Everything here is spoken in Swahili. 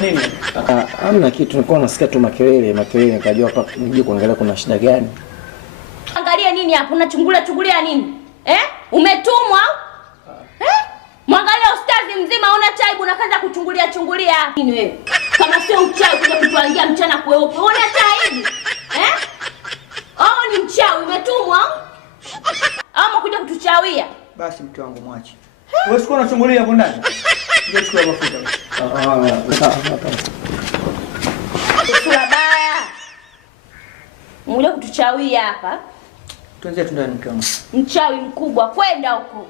Kuna nini? Hamna kitu, nilikuwa nasikia tu makelele, nikajua hapa nije kuangalia kuna shida gani. Angalia nini hapo? Unachungulia nini? Umetumwa? Mwangalia ustazi mzima una taibu unakaanza kuchungulia nini wewe? Kama sio uchawi kuja kutuangia mchana kweupe. Una taibu? Ni mchawi umetumwa? Ama kuja kutuchawia? Basi mke wangu mwache. Wewe siko unachungulia hapo ndani. Ndio chukua mafuta. Sura baya. Mmoja kutuchawia hapa. Tuanze tu ndani mke wangu. Mchawi mkubwa kwenda huko.